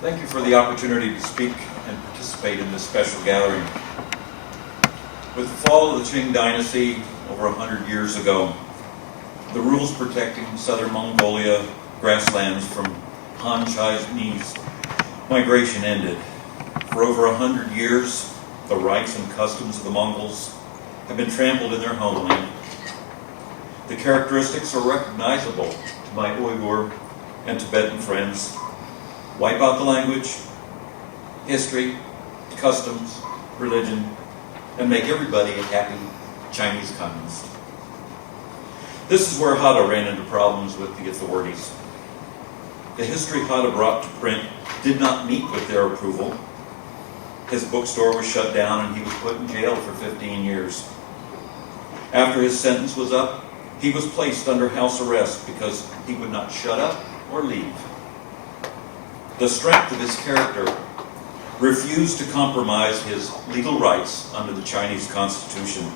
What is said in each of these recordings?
Thank you for the opportunity to speak and participate in this special gathering. With the fall of the Qing dynasty over 100 years ago, the rules protecting southern Mongolia grasslands from Han Chinese migration ended. For over 100 years, the rights and customs of the Mongols have been trampled in their homeland. The characteristics are recognizable to my Uyghur and Tibetan friends. Wipe out the language, history, customs, religion, and make everybody a happy Chinese communist. This is where Hatta ran into problems with the authorities. The history Hatta brought to print did not meet with their approval. His bookstore was shut down and he was put in jail for 15 years. After his sentence was up, he was placed under house arrest because he would not shut up or leave. The strength of his character refused to compromise his legal rights under the Chinese Constitution.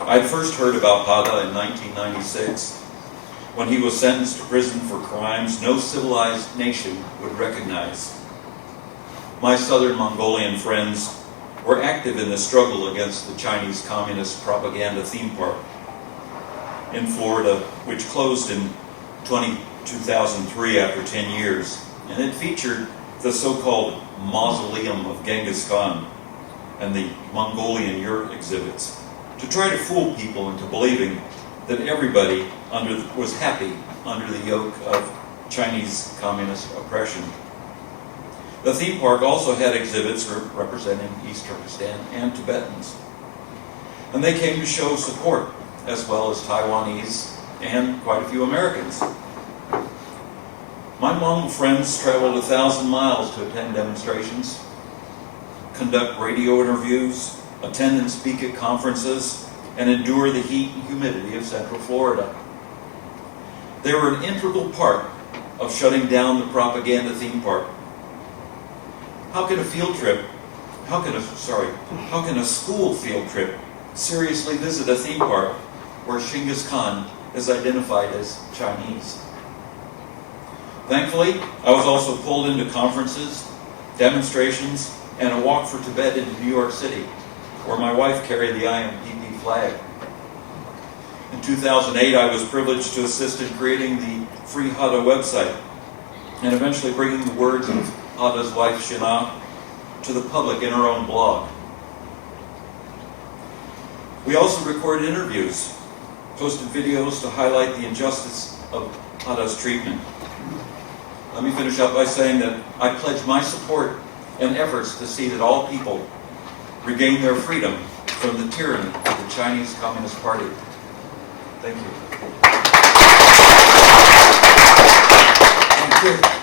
I first heard about Hatta in 1996 when he was sentenced to prison for crimes no civilized nation would recognize. My southern Mongolian friends were active in the struggle against the Chinese Communist propaganda theme park in Florida, which closed in 2003 after 10 years, and it featured the so-called mausoleum of Genghis Khan and the Mongolian yurt exhibits to try to fool people into believing that everybody was happy under the yoke of Chinese communist oppression. The theme park also had exhibits representing East Turkestan and Tibetans, and they came to show support, as well as Taiwanese and quite a few Americans. My Mongol friends traveled 1,000 miles to attend demonstrations, conduct radio interviews, attend and speak at conferences, and endure the heat and humidity of Central Florida. They were an integral part of shutting down the propaganda theme park. How can a school field trip seriously visit a theme park where Genghis Khan is identified as Chinese? Thankfully, I was also pulled into conferences, demonstrations, and a walk for Tibet into New York City, where my wife carried the IMPP flag. In 2008, I was privileged to assist in creating the Free Hatta website and eventually bringing the words of Hatta's wife, Shina, to the public in her own blog. We also recorded interviews, posted videos to highlight the injustice of Hatta's treatment. Let me finish up by saying that I pledge my support and efforts to see that all people regain their freedom from the tyranny of the Chinese Communist Party. Thank you.